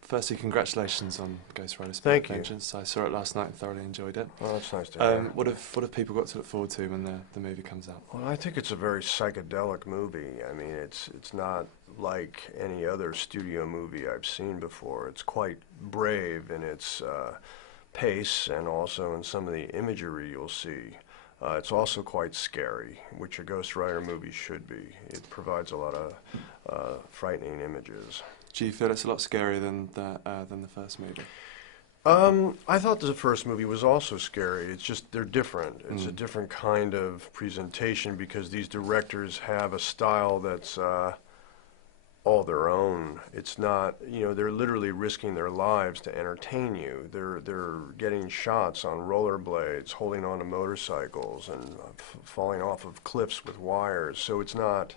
Firstly, congratulations on Ghost Rider Space Thank you. Vengeance. I saw it last night and thoroughly enjoyed it. Well, that's nice to hear. What have people got to look forward to when the movie comes out? Well, I think it's a very psychedelic movie. I mean, it's not like any other studio movie I've seen before. It's quite brave in its pace and also in some of the imagery you'll see. It's also quite scary, which a Ghost Rider movie should be. It provides a lot of frightening images. Do you feel it's a lot scarier than the first movie? I thought the first movie was also scary. It's just they're different. It's a different kind of presentation because these directors have a style that's all their own. It's not, they're literally risking their lives to entertain you. They're getting shots on rollerblades, holding on to motorcycles, and falling off of cliffs with wires. So it's not.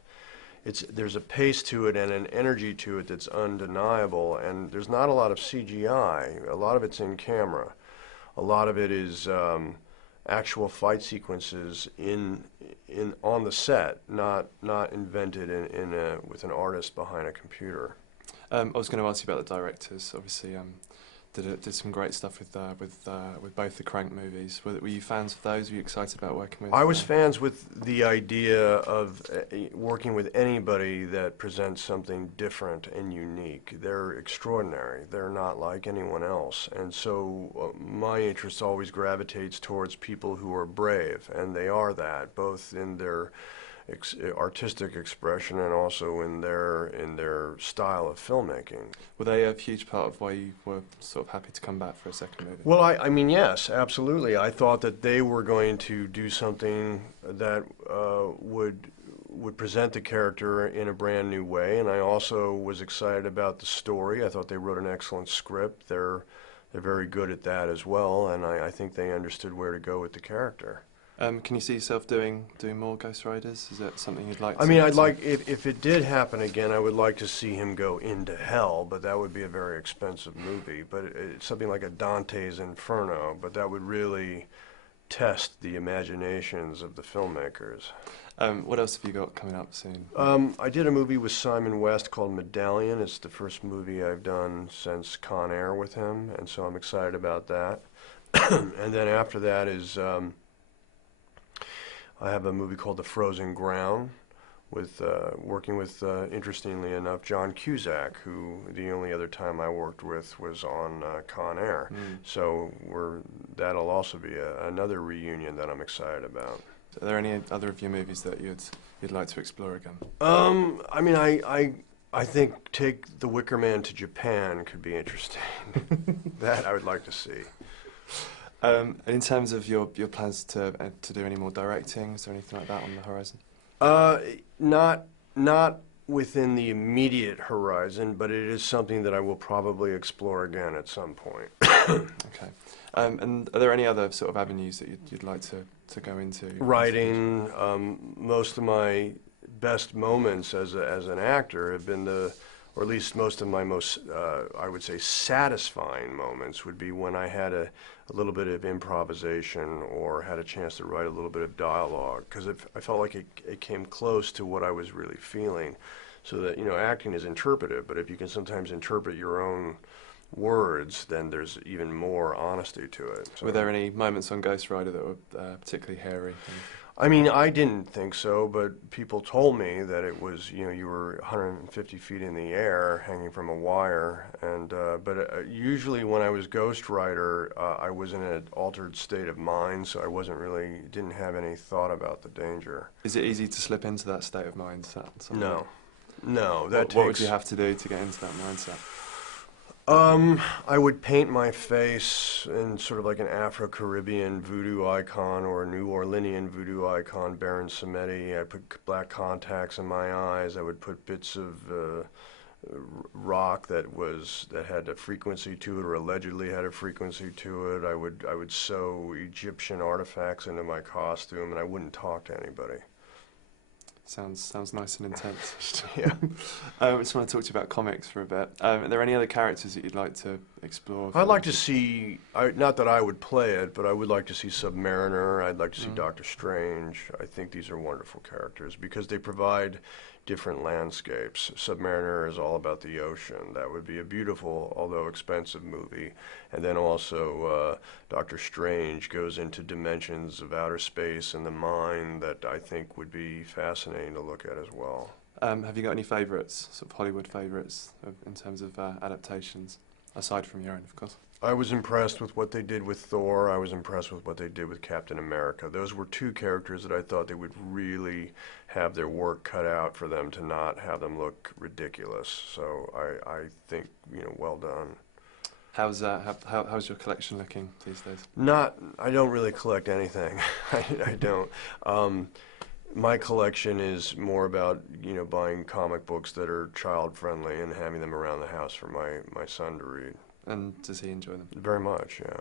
There's a pace to it and an energy to it that's undeniable, and there's not a lot of CGI. A lot of it's in camera. A lot of it is actual fight sequences on the set, not invented with an artist behind a computer. I was going to ask you about the directors. Obviously, did some great stuff with both the Crank movies. Were you fans of those? Were you excited about working with? I was fans with the idea of working with anybody that presents something different and unique. They're extraordinary. They're not like anyone else, and so my interest always gravitates towards people who are brave, and they are that, both in their artistic expression and also in their style of filmmaking. Were they a huge part of why you were sort of happy to come back for a second movie? Well, I mean, yes, absolutely. I thought that they were going to do something that would present the character in a brand new way, and I also was excited about the story. I thought they wrote an excellent script. They're very good at that as well, and I think they understood where to go with the character. Can you see yourself doing more Ghost Riders? Is that something you'd like to? I mean, I'd like, if it did happen again, I would like to see him go into hell, but that would be a very expensive movie. But it's something like a Dante's Inferno, but that would really test the imaginations of the filmmakers. What else have you got coming up soon? I did a movie with Simon West called Medallion. It's the first movie I've done since Con Air with him, and so I'm excited about that. And then after that is I have a movie called The Frozen Ground, with working with, interestingly enough, John Cusack, who the only other time I worked with was on Con Air. So that'll also be another reunion that I'm excited about. Are there any other of your movies that you'd like to explore again? I mean, I think take The Wicker Man to Japan could be interesting. That I would like to see. In terms of your plans to do any more directing, is there anything like that on the horizon? Not within the immediate horizon, but it is something that I will probably explore again at some point. Okay. And are there any other sort of avenues that you'd like to go into? Writing. Most of my best moments as an actor have been or at least most of my most, I would say, satisfying moments would be when I had a little bit of improvisation or had a chance to write a little bit of dialogue, because I felt like it came close to what I was really feeling. So that, acting is interpretive, but if you can sometimes interpret your own words, then there's even more honesty to it. So. Were there any moments on Ghost Rider that were particularly hairy? I mean, I didn't think so, but people told me that it was, you were 150 feet in the air hanging from a wire, and but usually when I was Ghost Rider, I was in an altered state of mind, so I didn't have any thought about the danger. Is it easy to slip into that state of mind? No. What would you have to do to get into that mindset? I would paint my face in sort of like an Afro-Caribbean voodoo icon or a New Orleanian voodoo icon, Baron Samedi. I'd put black contacts in my eyes. I would put bits of rock that had a frequency to it, or allegedly had a frequency to it. I would sew Egyptian artifacts into my costume, and I wouldn't talk to anybody. Sounds nice and intense. Yeah. I just want to talk to you about comics for a bit. Are there any other characters that you'd like to explore? I'd like to see, not that I would play it, but I would like to see Submariner. I'd like to see Mm. Doctor Strange. I think these are wonderful characters because they provide different landscapes. Submariner is all about the ocean. That would be a beautiful, although expensive movie. And then also Doctor Strange goes into dimensions of outer space and the mind that I think would be fascinating to look at as well. Have you got any favourites, sort of Hollywood favourites, in terms of adaptations, aside from your own, of course? I was impressed with what they did with Thor. I was impressed with what they did with Captain America. Those were two characters that I thought they would really have their work cut out for them to not have them look ridiculous. So I think, well done. How's your collection looking these days? I don't really collect anything. I don't. My collection is more about, buying comic books that are child friendly and having them around the house for my son to read. And does he enjoy them? Very much, yeah.